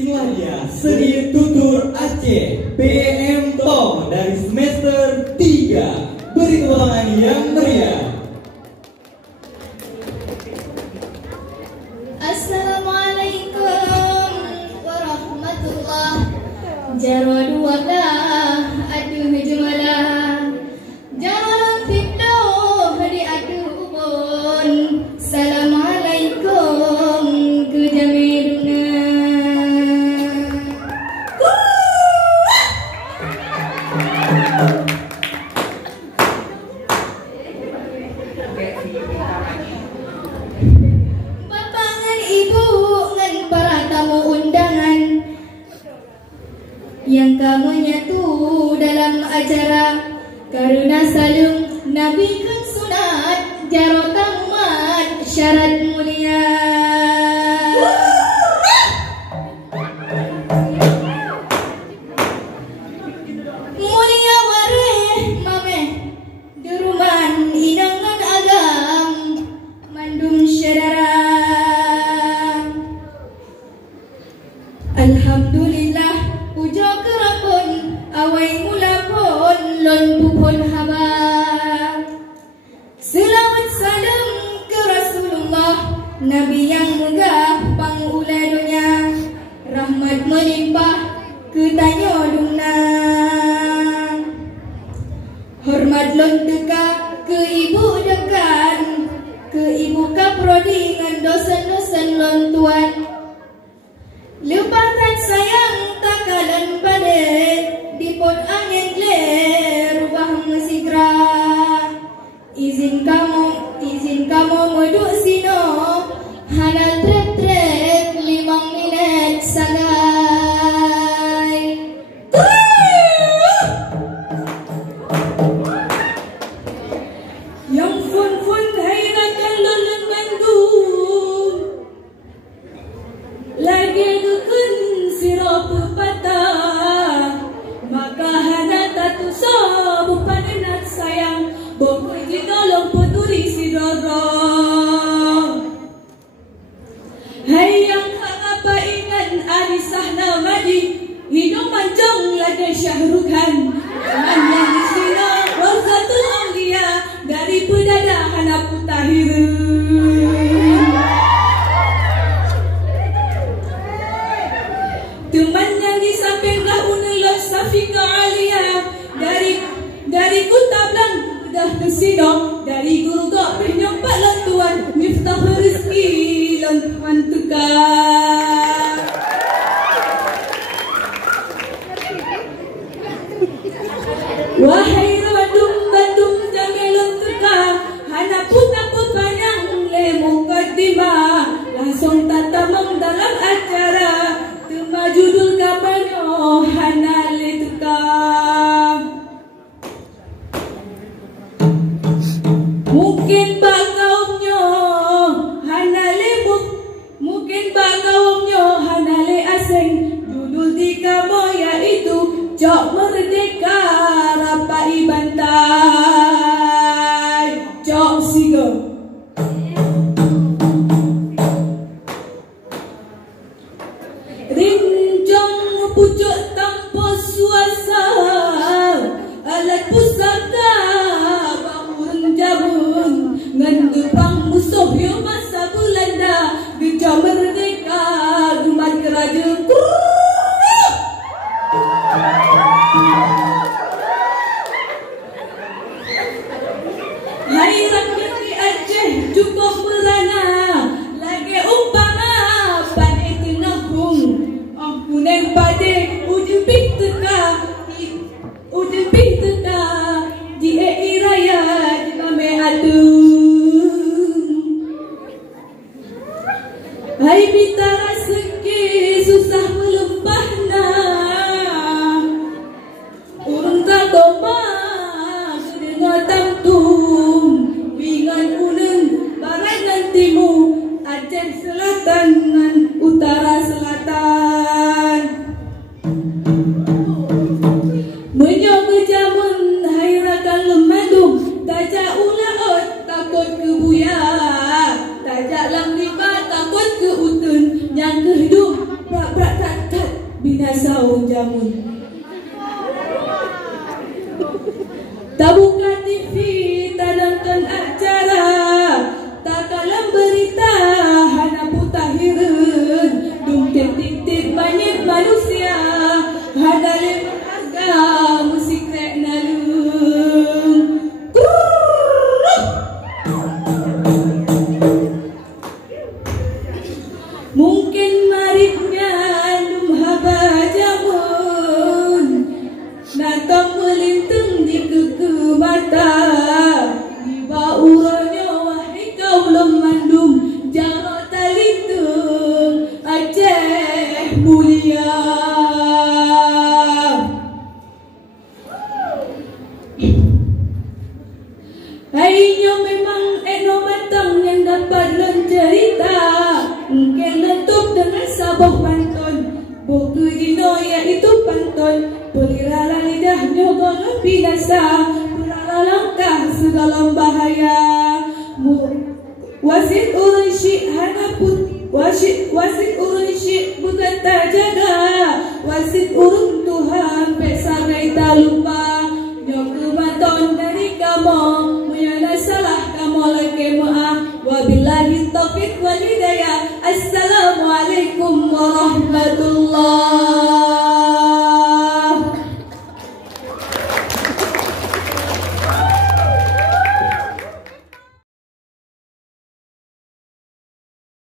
Inilah dia Seni Tutur Aceh PM Tong dari semester 3. Beri tepuk tangan yang meriah. Assalamualaikum warahmatullahi wabarakatuh. Wadah aduh jumalah jalan fitnah di aduh ubon. Assalamualaikum ke jamiduna. Bapak ngan ibu ngan para tamu undangan yang kamu nyatu dalam acara karena salung Nabi kan sunat jarotan umat syarat mulia. Mulia wareh mameh duruman hidangan agam mandum syadara. Alhamdulillah puja kerapun awai mula pun lon pupun haba. Selawat salam ke Rasulullah Nabi yang megah panguladunya, rahmat melimpah ke tanyo dungna. Hormat lon teka ke ibu dekan, ke ibu kaprodi ngan dosen-dosen lon tuan. Lupatan sayang takalan pada dipot angin le rubah mesigra. Izin kamu meduk sino hanal trek-trek 5 minit sangai. Yang fun hairakan lulun mandu lagi dukun sirap patah, maka hana tatu sabu paninat sayang boku jika lompo turi sidorong. Hai yang apa ingat Anisah Namadi hidung mancung lagi Syahrukan yang di sini Rosatul Aulia dari pedada hana putahiru. Teman yang di samping Rahunullah Safika Alia dari Kutablang dah kesidong, dari Gulgok penyempat lantuan Miftah rezeki lantuan tukar. Wahai Bandung jamelon tukar, hana putak-putak yang lemu kadima, langsung tatamang dalam acara judul kapanyo hanale tukang. Mungkin bakaumnyo hanale mungkin bakaumnyo hanale asing. Judul di kamu yaitu Jok Merdeka Rapai Bantai Jok Sigo. Pucuk tanpa suasa alat pusaka bangun jabun ngan depang musuh yo masa Belanda bija merdeka umat kerajaan. Hai rakyat di Aceh cukup merana lagi umpama pada tenahung kuneng pada ujung pinteka di raya di kame adung. Hai bita rezeki susah melempahna urung kagoma sedengah tamtum wingan uneng barat dan timur Aceh Selatan dan Utara Selatan. Menyoba jamun hairakan lemadu tajak ulaot takut ke buya, tajak lang libat takut ke utun yang kehidup prak-prak tak binasa jamun. Tak buka TV, tak nonton acara, tak kalam berita, hana putahiran, dungtit titit banyak manusia, hana lemak harga musik rek nalung. Mungkin maritnya num haba jamun, natong melintung di kuku mata, di baurannya wahai kau belum mandum, jangan talitung Aceh mulia. Hainya memang eno matang yang dapat cerita, mungkin letup dengan sabah pantun, buku dino iaitu pantun, pelirala lidahnya golong binasa, pelala langkah segala bahaya. Wasit urun syik hana put, wasit urun syik bukan tak jaga, wasit urun Tuhan besar